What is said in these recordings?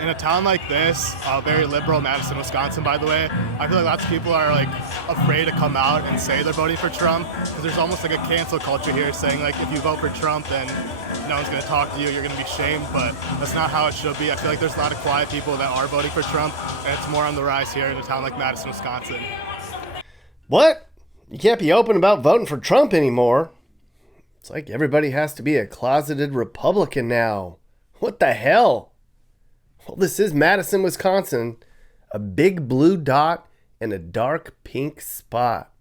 In a town like this, very liberal Madison, Wisconsin, by the way, I feel like lots of people are like afraid to come out and say they're voting for Trump because there's almost like a cancel culture here saying like if you vote for Trump, then no one's going to talk to you, you're going to be shamed, but that's not how it should be. I feel like there's a lot of quiet people that are voting for Trump, and it's more on the rise here in a town like Madison, Wisconsin. What? You can't be open about voting for Trump anymore. It's like everybody has to be a closeted Republican now. What the hell? Well, this is Madison, Wisconsin, a big blue dot and a dark pink spot.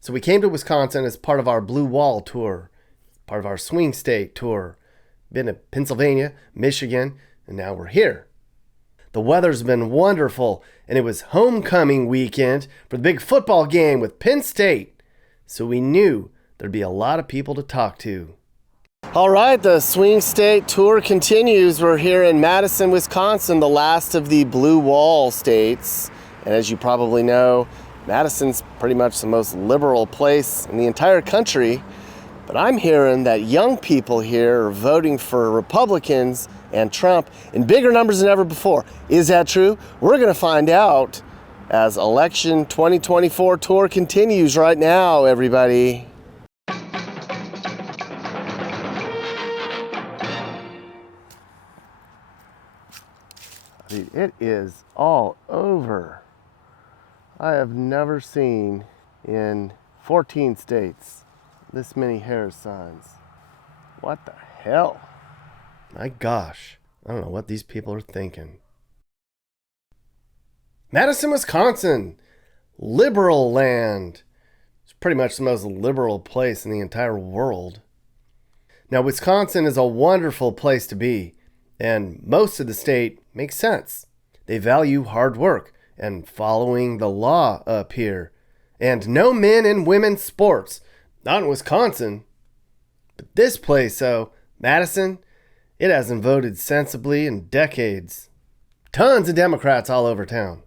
So we came to Wisconsin as part of our Blue Wall tour, part of our Swing State tour. Been to Pennsylvania, Michigan, and now we're here. The weather's been wonderful, and it was homecoming weekend for the big football game with Penn State. So we knew there'd be a lot of people to talk to. All right, the Swing State tour continues. We're here in Madison, Wisconsin, the last of the Blue Wall states. And as you probably know, Madison's pretty much the most liberal place in the entire country. But I'm hearing that young people here are voting for Republicans and Trump in bigger numbers than ever before. Is that true? We're going to find out as Election 2024 tour continues right now, everybody. Dude, it is all over. I have never seen in 14 states this many Harris signs. What the hell? My gosh, I don't know what these people are thinking. Madison, Wisconsin, liberal land. It's pretty much the most liberal place in the entire world. Now, Wisconsin is a wonderful place to be, and most of the state makes sense. They value hard work and following the law up here. And no men and women's sports. Not in Wisconsin. But this place, though, Madison, it hasn't voted sensibly in decades. Tons of Democrats all over town.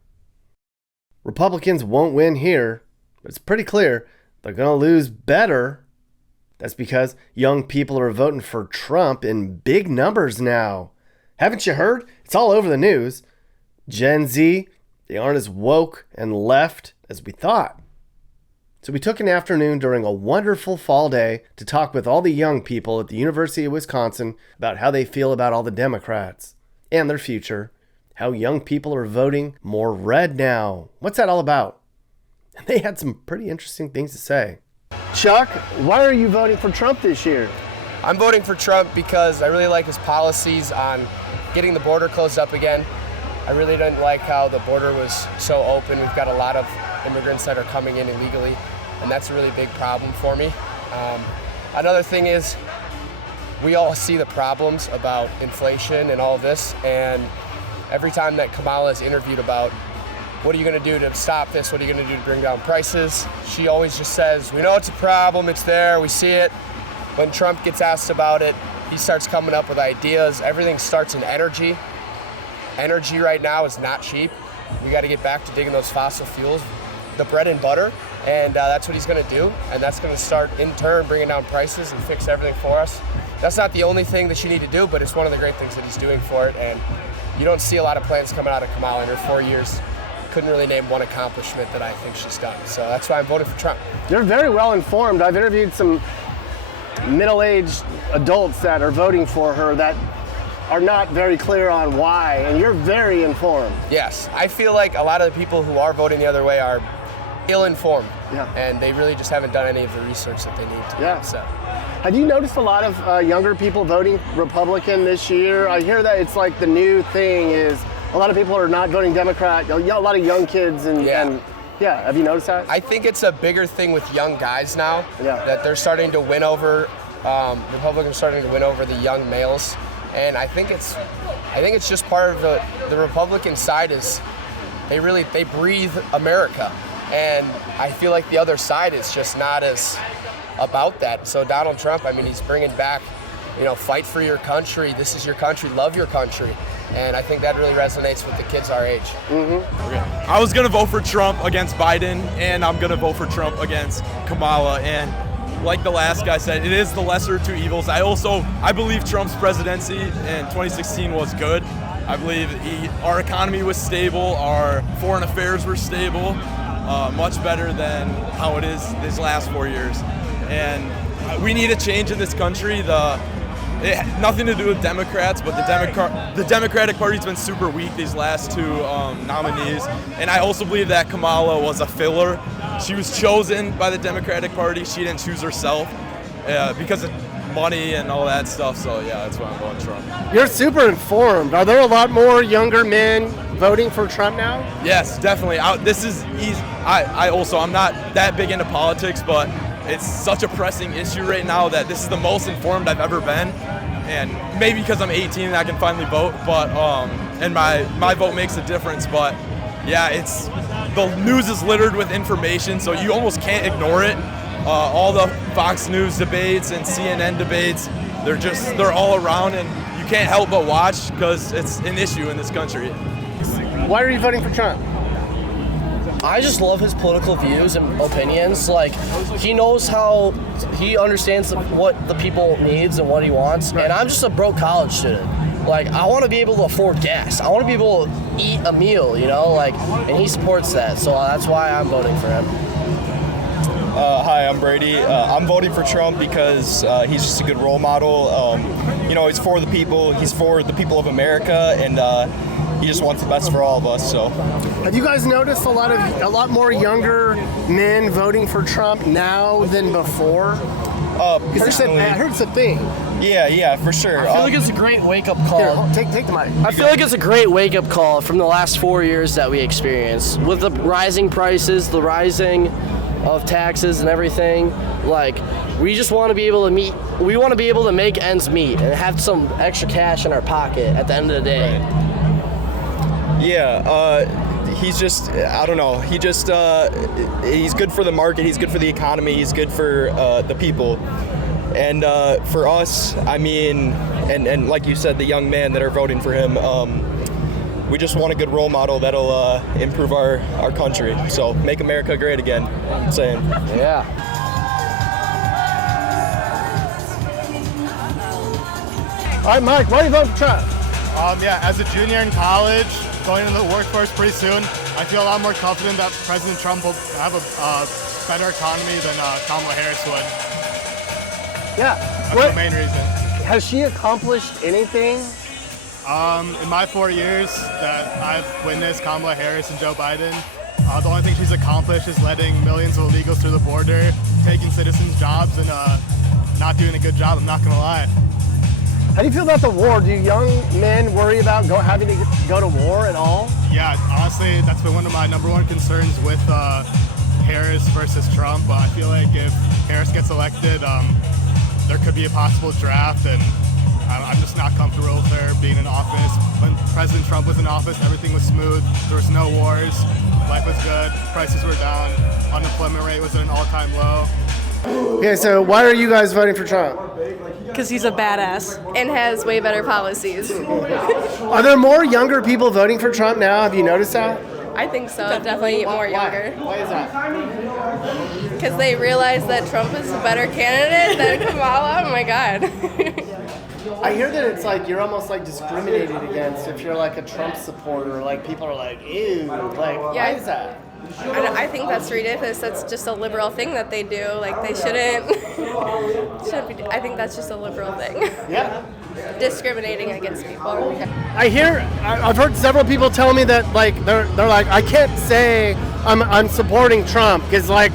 Republicans won't win here, but it's pretty clear they're going to lose better. That's because young people are voting for Trump in big numbers now. Haven't you heard? It's all over the news. Gen Z, they aren't as woke and left as we thought. So we took an afternoon during a wonderful fall day to talk with all the young people at the University of Wisconsin about how they feel about all the Democrats and their future, how young people are voting more red now. What's that all about? And they had some pretty interesting things to say. Chuck, why are you voting for Trump this year? I'm voting for Trump because I really like his policies on getting the border closed up again. I really didn't like how the border was so open. We've got a lot of immigrants that are coming in illegally, and that's a really big problem for me. Another thing is we all see the problems about inflation and all this, and every time that Kamala is interviewed about what are you going to do to stop this, what are you going to do to bring down prices, she always just says, we know it's a problem, it's there, we see it. When Trump gets asked about it, he starts coming up with ideas. Everything starts in energy. Energy right now is not cheap. We got to get back to digging those fossil fuels, the bread and butter, and that's what he's going to do. And that's going to start, in turn, bringing down prices and fix everything for us. That's not the only thing that you need to do, but it's one of the great things that he's doing for it. And you don't see a lot of plans coming out of Kamala in her 4 years. Couldn't really name one accomplishment that I think she's done. So that's why I'm voting for Trump. You're very well informed. I've interviewed some middle-aged adults that are voting for her that are not very clear on why, and you're very informed. Yes, I feel like a lot of the people who are voting the other way are ill-informed, and they really just haven't done any of the research that they need to. Yeah. So, have you noticed a lot of younger people voting Republican this year? I hear that it's like the new thing is a lot of people are not voting Democrat. A lot of young kids and have you noticed that? I think it's a bigger thing with young guys now. Yeah. That they're starting to win over Republicans are starting to win over the young males, and I think it's just part of the Republican side is they breathe America, and I feel like the other side is just not as about that. So Donald Trump, I mean, he's bringing back, fight for your country. This is your country. Love your country. And I think that really resonates with the kids our age. Mm-hmm. Okay. I was going to vote for Trump against Biden, and I'm going to vote for Trump against Kamala. And like the last guy said, it is the lesser of two evils. I believe Trump's presidency in 2016 was good, I believe our economy was stable, our foreign affairs were stable, much better than how it is these last 4 years. And we need a change in this country. It had nothing to do with Democrats, but the Democratic Party's been super weak these last two nominees. And I also believe that Kamala was a filler. She was chosen by the Democratic Party. She didn't choose herself because of money and all that stuff. So yeah, that's why I'm going Trump. You're super informed. Are there a lot more younger men voting for Trump now? Yes, definitely. This is easy. I'm not that big into politics, but it's such a pressing issue right now that this is the most informed I've ever been. And maybe because I'm 18 and I can finally vote, but and my vote makes a difference. But yeah, the news is littered with information, so you almost can't ignore it. All the Fox News debates and CNN debates, they're all around, and you can't help but watch because it's an issue in this country. Why are you voting for Trump? I just love his political views and opinions. Like, he knows he understands what the people needs and what he wants. And I'm just a broke college student. Like, I want to be able to afford gas. I want to be able to eat a meal, and he supports that. So that's why I'm voting for him. Hi, I'm Brady. I'm voting for Trump because he's just a good role model. He's for the people. He's for the people of America, and he just wants the best for all of us. So, have you guys noticed a lot more younger men voting for Trump now than before? Personally, I heard it's a thing. Yeah, for sure. I feel like it's a great wake-up call. Here, take the mic. I feel like it's a great wake-up call from the last 4 years that we experienced with the rising prices, the rising of taxes and everything. Like, we just want to be able to make ends meet and have some extra cash in our pocket at the end of the day. Right. Yeah, he's just, I don't know, he's good for the market, he's good for the economy, he's good for the people. And for us, I mean, and like you said, the young men that are voting for him, we just want a good role model that'll improve our country. So make America great again, I'm saying. Yeah. All right, Mike, why are you voting for Trump? As a junior in college, going into the workforce pretty soon, I feel a lot more confident that President Trump will have a better economy than Kamala Harris would. Yeah. That's the main reason. Has she accomplished anything? In my 4 years that I've witnessed Kamala Harris and Joe Biden, the only thing she's accomplished is letting millions of illegals through the border, taking citizens' jobs, and not doing a good job, I'm not going to lie. How do you feel about the war? Do young men worry about having to go to war at all? Yeah, honestly, that's been one of my number one concerns with Harris versus Trump. I feel like if Harris gets elected, there could be a possible draft, and I'm just not comfortable with her being in office. When President Trump was in office, everything was smooth. There was no wars. Life was good. Prices were down. Unemployment rate was at an all-time low. Okay, so why are you guys voting for Trump? Because he's a badass and has way better policies. Are there more younger people voting for Trump now? Have you noticed that? I think so, definitely more younger. Why is that? Because they realize that Trump is a better candidate than Kamala. Oh my God. I hear that it's like you're almost like discriminated against if you're like a Trump supporter. Like people are like, ew. Like, why is that? I think that's ridiculous. That's just a liberal thing that they do. Like they shouldn't be. I think that's just a liberal thing. Yeah. Discriminating against people. I've heard several people tell me that like they're like, I can't say I'm supporting Trump because like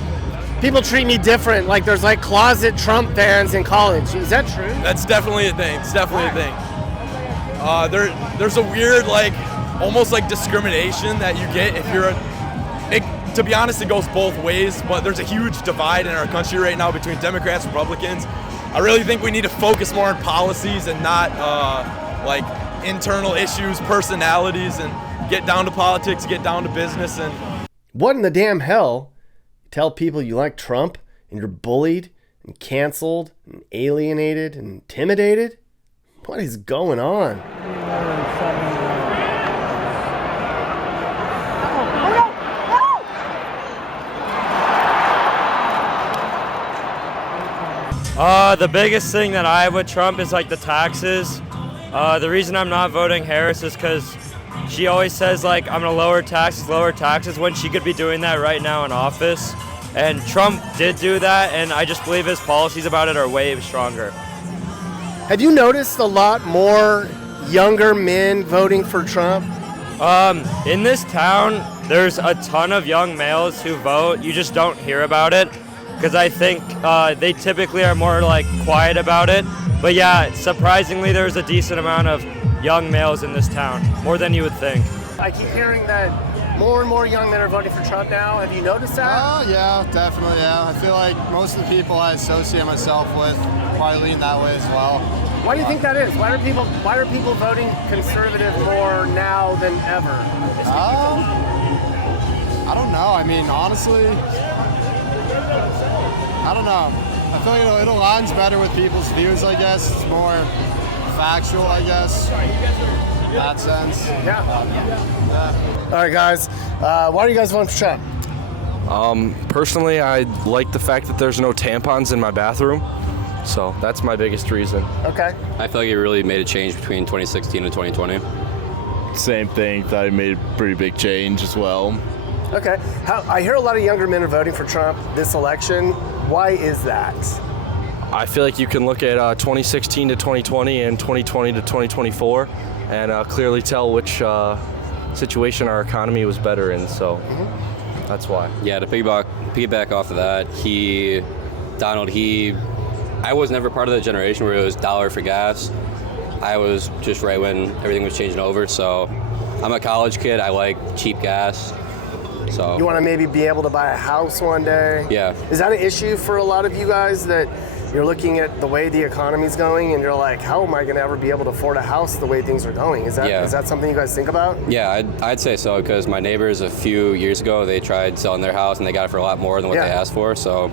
people treat me different. Like there's like closet Trump fans in college. Is that true? That's definitely a thing. It's definitely a thing. There's a weird like almost like discrimination that you get if you're to be honest, it goes both ways, but there's a huge divide in our country right now between Democrats and Republicans. I really think we need to focus more on policies and not like internal issues, personalities, and get down to politics, get down to business. And what in the damn hell? You tell people you like Trump and you're bullied and canceled and alienated and intimidated? What is going on? The biggest thing that I have with Trump is like the taxes. The reason I'm not voting Harris is because she always says, like, I'm going to lower taxes when she could be doing that right now in office. And Trump did do that, and I just believe his policies about it are way stronger. Have you noticed a lot more younger men voting for Trump? In this town, there's a ton of young males who vote. You just don't hear about it because I think they typically are more like quiet about it. But yeah, surprisingly, there's a decent amount of young males in this town, more than you would think. I keep hearing that more and more young men are voting for Trump now. Have you noticed that? Oh, yeah, definitely, yeah. I feel like most of the people I associate myself with probably lean that way as well. Why do you think that is? Why are people voting conservative more now than ever? I don't know. I mean, honestly, I don't know. I feel like it aligns better with people's views, I guess. It's more factual, I guess, in that sense. Yeah. All right, guys. Why are you guys voting for Trump? Personally, I like the fact that there's no tampons in my bathroom. So that's my biggest reason. Okay. I feel like it really made a change between 2016 and 2020. Same thing. Thought it made a pretty big change as well. Okay. I hear a lot of younger men are voting for Trump this election. Why is that? I feel like you can look at 2016 to 2020 and 2020 to 2024 and clearly tell which situation our economy was better in. So that's why. Yeah, to piggyback off of that, I was never part of the generation where it was $1 for gas. I was just right when everything was changing over. So I'm a college kid. I like cheap gas. So You want to maybe be able to buy a house one day? Yeah. Is that an issue for a lot of you guys, that you're looking at the way the economy's going and you're like, how am I going to ever be able to afford a house the way things are going? Is that something you guys think about? Yeah, I'd say so, because my neighbors a few years ago, they tried selling their house and they got it for a lot more than what they asked for. So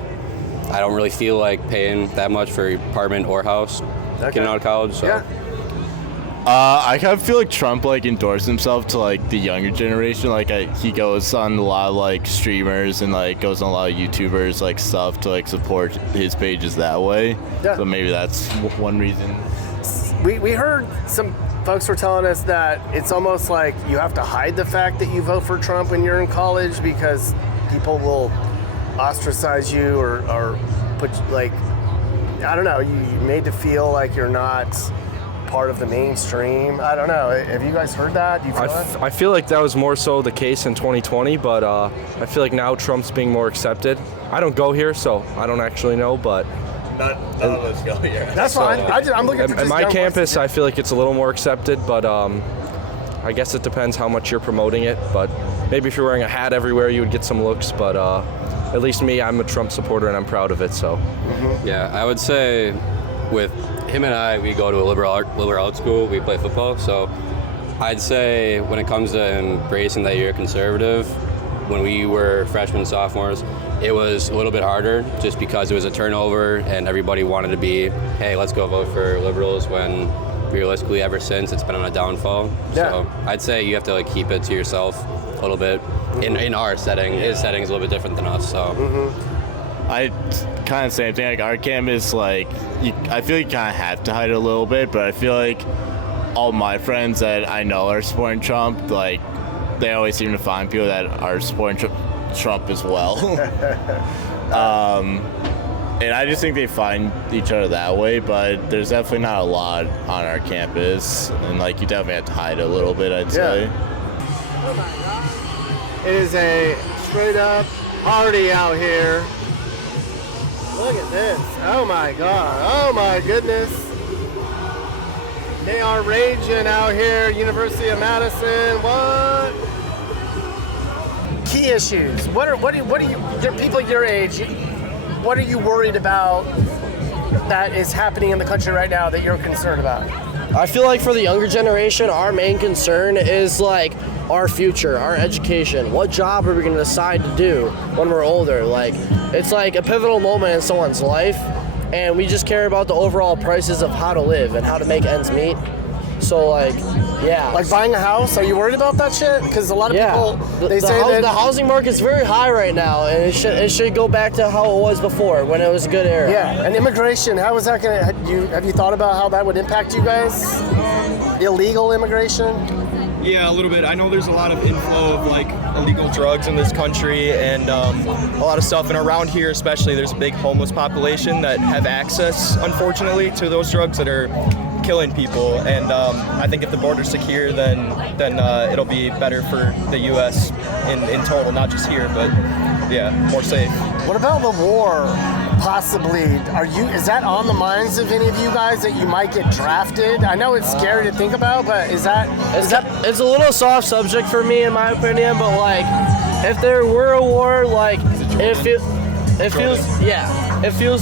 I don't really feel like paying that much for an apartment or house getting out of college. So. Yeah. I kind of feel like Trump endorsed himself to the younger generation. He goes on a lot of streamers and goes on a lot of YouTubers stuff to support his pages that way. Yeah. So maybe that's one reason. We heard some folks were telling us that it's almost like you have to hide the fact that you vote for Trump when you're in college because people will ostracize you or put I don't know, you made to feel like you're not part of the mainstream. I don't know. Have you guys heard that? Do you feel that? I feel like that was more so the case in 2020, but I feel like now Trump's being more accepted. I don't go here, so I don't actually know, but None of us go here. That's fine. I'm looking for at my campus, I feel like it's a little more accepted, but I guess it depends how much you're promoting it. But maybe if you're wearing a hat everywhere, you would get some looks. But at least me, I'm a Trump supporter, and I'm proud of it. So. Yeah, I would say with him and I, we go to a liberal arts school. We play football, so I'd say when it comes to embracing that you're a conservative, when we were freshmen and sophomores, it was a little bit harder just because it was a turnover and everybody wanted to be, hey, let's go vote for liberals, when realistically ever since it's been on a downfall. Yeah. So I'd say you have to like keep it to yourself a little bit. In our setting, his setting is a little bit different than us. So. I kind of same thing. Like our campus, I feel like you kind of have to hide it a little bit, but I feel like all my friends that I know are supporting Trump, like they always seem to find people that are supporting Trump as well. And I just think they find each other that way, but there's definitely not a lot on our campus, and like you definitely have to hide it a little bit, I'd say. Oh my God. It is a straight up party out here. Look at this. Oh my God. Oh my goodness. They are raging out here, University of Madison. What? Key issues. What are you people your age, what are you worried about that is happening in the country right now that you're concerned about? I feel like for the younger generation, our main concern is like our future, our education. What job are we going to decide to do when we're older? Like, it's like a pivotal moment in someone's life, and we just care about the overall prices of how to live and how to make ends meet. So, like, yeah. Like buying a house, are you worried about that shit? Because a lot of people, they say that the housing market's very high right now, and it should go back to how it was before, when it was a good era. Yeah, and immigration, how is that going to, have you thought about how that would impact you guys? illegal immigration? Yeah, a little bit. I know there's a lot of inflow of like illegal drugs in this country and a lot of stuff. And around here, especially, there's a big homeless population that have access, unfortunately, to those drugs that are killing people. And I think if the border's secure, then it'll be better for the U.S. in total, not just here, but yeah, more safe. What about the war? Possibly, is that on the minds of any of you guys that you might get drafted? I know it's scary to think about, but is that It's a little soft subject for me, in my opinion. But like, if there were a war, like it feels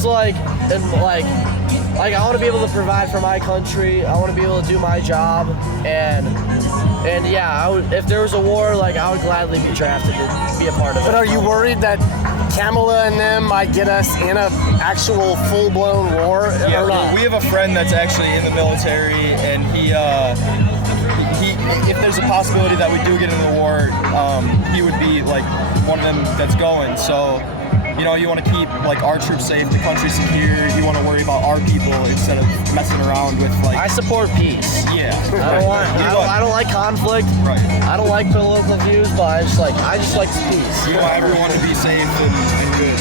like I want to be able to provide for my country. I want to be able to do my job, and yeah, if there was a war, like I would gladly be drafted to be a part of it. But are you worried that Kamala and them might get us in an actual full-blown war or not? We have a friend that's actually in the military, and he if there's a possibility that we do get into the war, he would be like one of them that's going. So, you know, you want to keep like our troops safe, the country secure. You want to worry about our people instead of messing around with like. I support peace. Yeah. I don't like conflict. Right. I don't like political views, but I just like peace. You want everyone to be safe and good.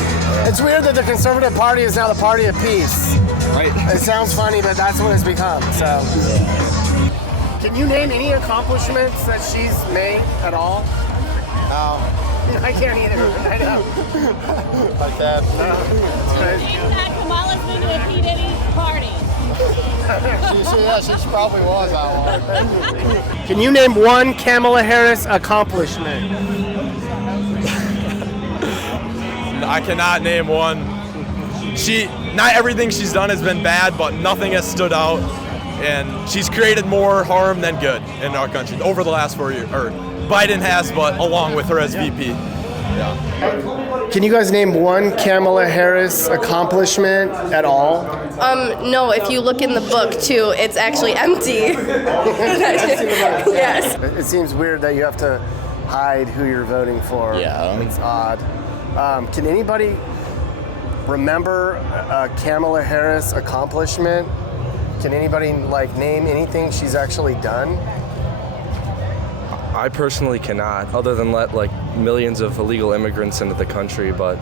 It's weird that the Conservative Party is now the party of peace. Right. It sounds funny, but that's what it's become. So. Can you name any accomplishments that she's made at all? I can't either. I know. Like that. Kamala's been to a P. Diddy party. She probably was at one. Can you name one Kamala Harris accomplishment? I cannot name one. Not everything she's done has been bad, but nothing has stood out. And she's created more harm than good in our country over the last 4 years. Or Biden has, but along with her as VP. Yeah. Can you guys name one Kamala Harris accomplishment at all? No, if you look in the book too, it's actually empty. Yes. It seems weird that you have to hide who you're voting for. Yeah. It's odd. Can anybody remember a Kamala Harris accomplishment? Can anybody name anything she's actually done? I personally cannot, other than let millions of illegal immigrants into the country, but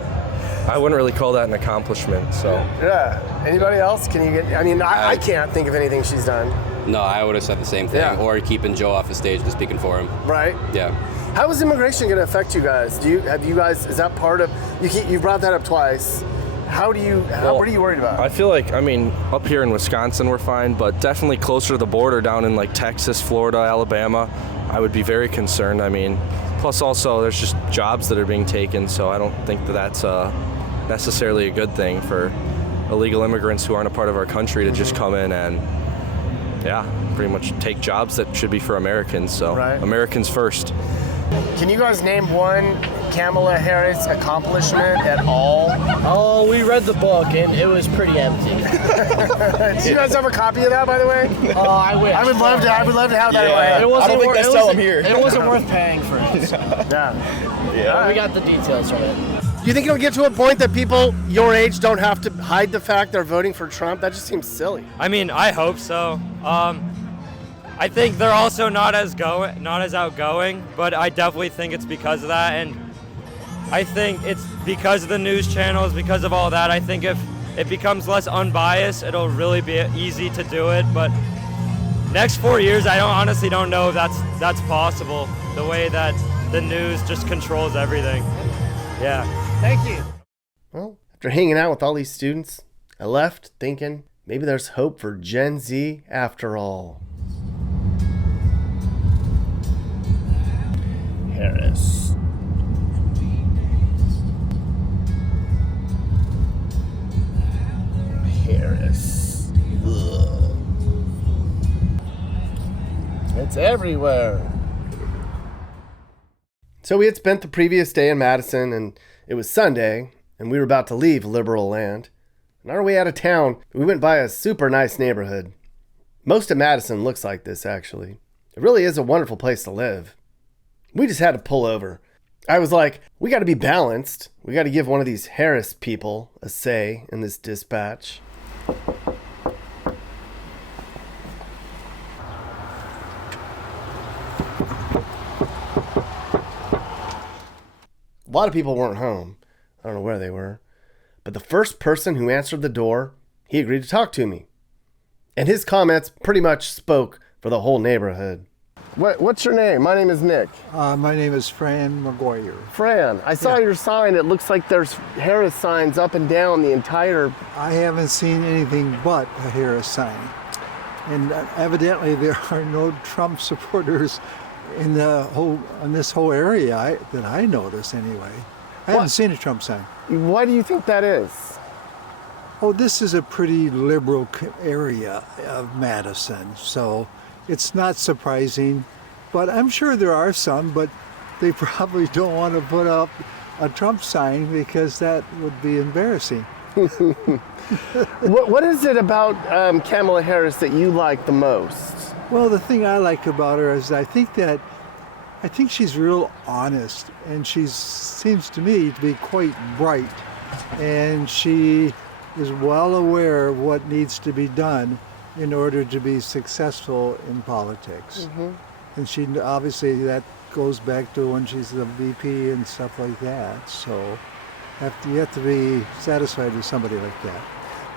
I wouldn't really call that an accomplishment. So yeah. Anybody else? Can you get? I mean, I can't think of anything she's done. No, I would have said the same thing. Yeah. Or keeping Joe off the stage and speaking for him. Right. Yeah. How is immigration going to affect you guys? Is that part of? You brought that up twice. What are you worried about? I feel like, up here in Wisconsin we're fine, but definitely closer to the border down in Texas, Florida, Alabama, I would be very concerned. Plus also there's just jobs that are being taken, so I don't think that's necessarily a good thing for illegal immigrants who aren't a part of our country to just come in and, pretty much take jobs that should be for Americans. So right. Americans first. Can you guys name one Kamala Harris accomplishment at all? Oh, we read the book and it was pretty empty. Do you guys have a copy of that, by the way? Oh, I wish. I would love to have that. Yeah. In my I don't think they sell them here. It wasn't worth paying for it. So. Yeah. We got the details from it. Do you think it'll get to a point that people your age don't have to hide the fact they're voting for Trump? That just seems silly. I hope so. I think they're also not as outgoing, but I definitely think it's because of that, and I think it's because of the news channels, because of all that. I think if it becomes less unbiased, it'll really be easy to do it. But next 4 years, I honestly don't know if that's possible. The way that the news just controls everything. Yeah. Thank you. Well, after hanging out with all these students, I left thinking maybe there's hope for Gen Z after all. Harris. Ugh. It's everywhere. So we had spent the previous day in Madison, and it was Sunday, and we were about to leave liberal land. On our way out of town, we went by a super nice neighborhood. Most of Madison looks like this, actually. It really is a wonderful place to live. We just had to pull over. I was like, we got to be balanced. We got to give one of these Harris people a say in this dispatch. A lot of people weren't home. I don't know where they were. But the first person who answered the door, he agreed to talk to me. And his comments pretty much spoke for the whole neighborhood. What's your name? My name is Nick. My name is Fran McGuire. Fran, I saw your sign. It looks like there's Harris signs up and down the entire... I haven't seen anything but a Harris sign. And evidently there are no Trump supporters in this whole area that I notice anyway. I haven't seen a Trump sign. Why do you think that is? Oh, this is a pretty liberal area of Madison, so it's not surprising. But I'm sure there are some, but they probably don't want to put up a Trump sign because that would be embarrassing. What is it about Kamala Harris that you like the most? Well, the thing I like about her is I think she's real honest, and she seems to me to be quite bright, and she is well aware of what needs to be done in order to be successful in politics. Mm-hmm. And she obviously, that goes back to when she's the VP and stuff like that. So you have to be satisfied with somebody like that.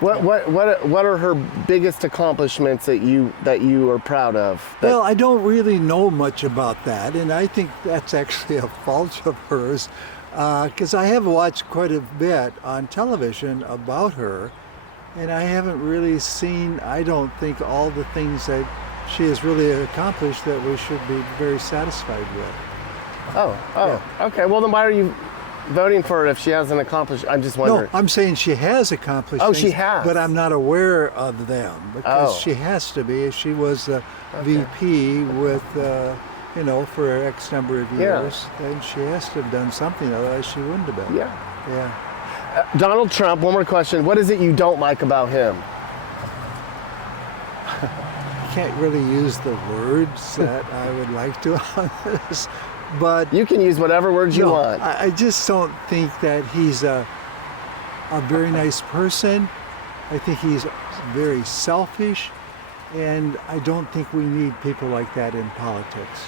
What are her biggest accomplishments that you are proud of? Well, I don't really know much about that, and I think that's actually a fault of hers, because I have watched quite a bit on television about her, and I haven't really seen, I don't think, all the things that she has really accomplished that we should be very satisfied with. Yeah. Okay. Well, then why are you voting for her if she hasn't accomplished? I'm just wondering. No, I'm saying she has accomplished things, she has. but I'm not aware of them because she has to be. She was the VP with, for X number of years, and she has to have done something, otherwise she wouldn't have been. Yeah. Donald Trump, one more question. What is it you don't like about him? I can't really use the words that I would like to on this. But you can use whatever words you want. I just don't think that he's a very nice person. I think he's very selfish, and I don't think we need people like that in politics.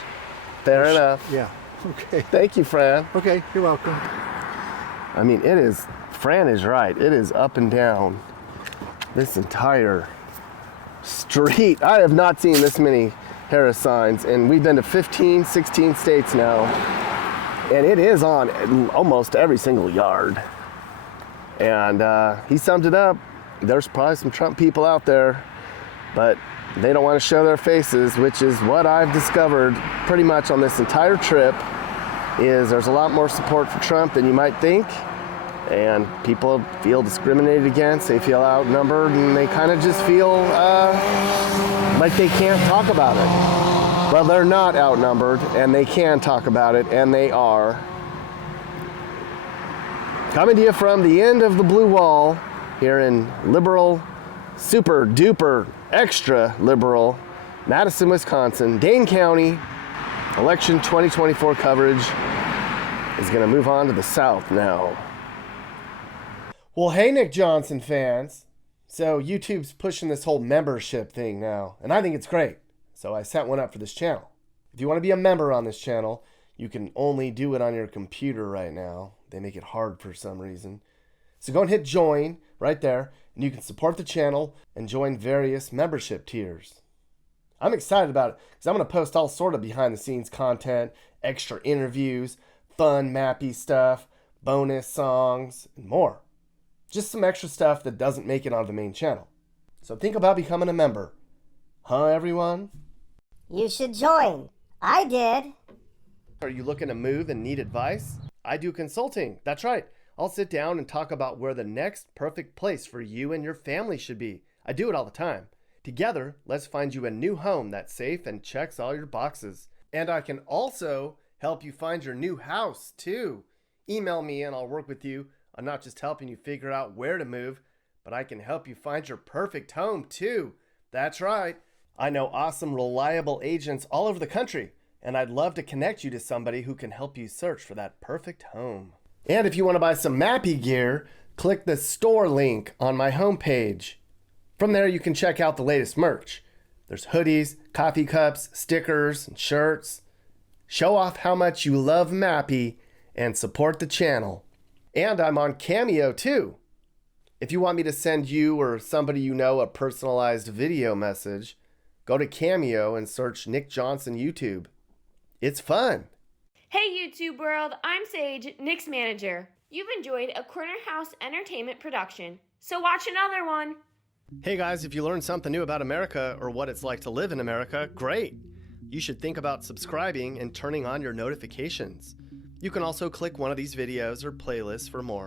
Fair enough. Yeah. Okay. Thank you, Fran. Okay, you're welcome. I mean, Fran is right. It is up and down this entire street. I have not seen this many Harris signs, and we've been to 15, 16 states now, and it is on almost every single yard. And he summed it up. There's probably some Trump people out there, but they don't want to show their faces, which is what I've discovered pretty much on this entire trip, is there's a lot more support for Trump than you might think, and people feel discriminated against, they feel outnumbered, and they kind of just feel like they can't talk about it. Well, they're not outnumbered, and they can talk about it, and they are. Coming to you from the end of the blue wall here in liberal, super duper extra liberal Madison, Wisconsin, Dane County. Election 2024 coverage is going to move on to the south now. Well, hey, Nick Johnson fans. So YouTube's pushing this whole membership thing now, and I think it's great. So I set one up for this channel. If you want to be a member on this channel, you can only do it on your computer right now. They make it hard for some reason. So go and hit join right there, and you can support the channel and join various membership tiers. I'm excited about it because I'm going to post all sort of behind the scenes content, extra interviews, fun mappy stuff, bonus songs, and more. Just some extra stuff that doesn't make it onto the main channel. So think about becoming a member. Huh, everyone? You should join. I did. Are you looking to move and need advice? I do consulting. That's right. I'll sit down and talk about where the next perfect place for you and your family should be. I do it all the time. Together, let's find you a new home that's safe and checks all your boxes. And I can also help you find your new house, too. Email me and I'll work with you. I'm not just helping you figure out where to move, but I can help you find your perfect home, too. That's right. I know awesome, reliable agents all over the country, and I'd love to connect you to somebody who can help you search for that perfect home. And if you want to buy some Mappy gear, click the store link on my homepage. From there, you can check out the latest merch. There's hoodies, coffee cups, stickers, and shirts. Show off how much you love Mappy and support the channel. And I'm on Cameo too. If you want me to send you or somebody you know a personalized video message, go to Cameo and search Nick Johnson YouTube. It's fun. Hey YouTube world, I'm Sage, Nick's manager. You've enjoyed a Corner House Entertainment production, so watch another one. Hey guys, if you learned something new about America or what it's like to live in America, great. You should think about subscribing and turning on your notifications. You can also click one of these videos or playlists for more.